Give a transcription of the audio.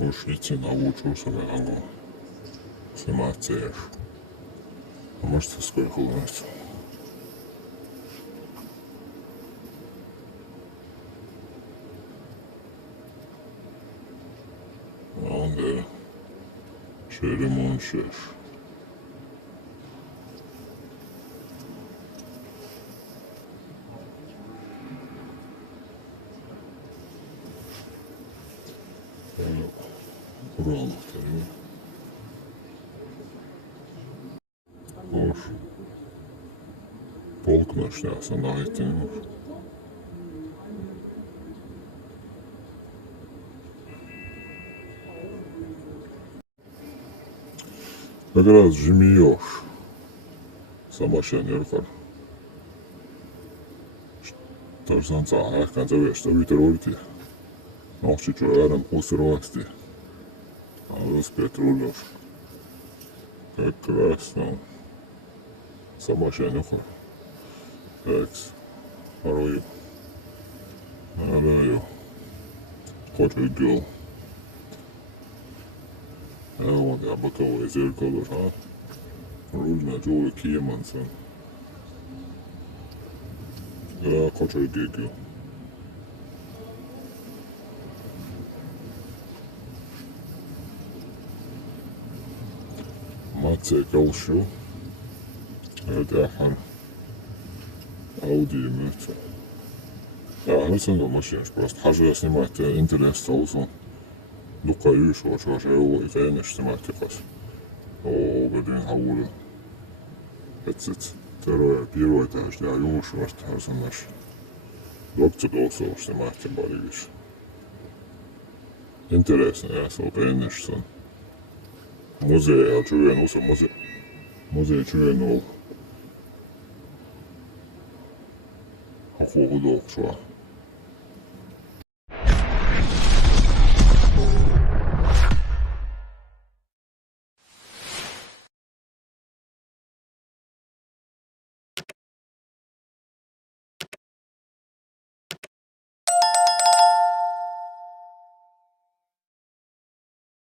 Ушите научился много. Сама цешь. А может, сколько у нас? Он да. Шеремон шеш. Kur'an muhtemelen. Hoş. Polk naşnası nahittin hoş. Как раз жмешь. Сама ще не рухар. Tarzan sahaya kanca витрольти. Ночи чуярам усрости. А успеет рулёж. Как красно. Сама ще не рухар. Экс. Арою. Арою. Хочу гел. Вот я боковое зеркало, а? Руль на Джоуи Киемансон. Да, хочу гегел. Матце колшу. Это хан. Ауди мыться. Да, это не машина, просто хожу снимать интерес соусом. Лукаю шо его и фэниш снимать кас. О, блин, хаула. Это второе, первое этаж, да, юнош, раз наш. Доктор досо снимать баригиш. Интересно, я со фэниш сон. Музей, я чую, ну со музей чую, ну. Охоту шо.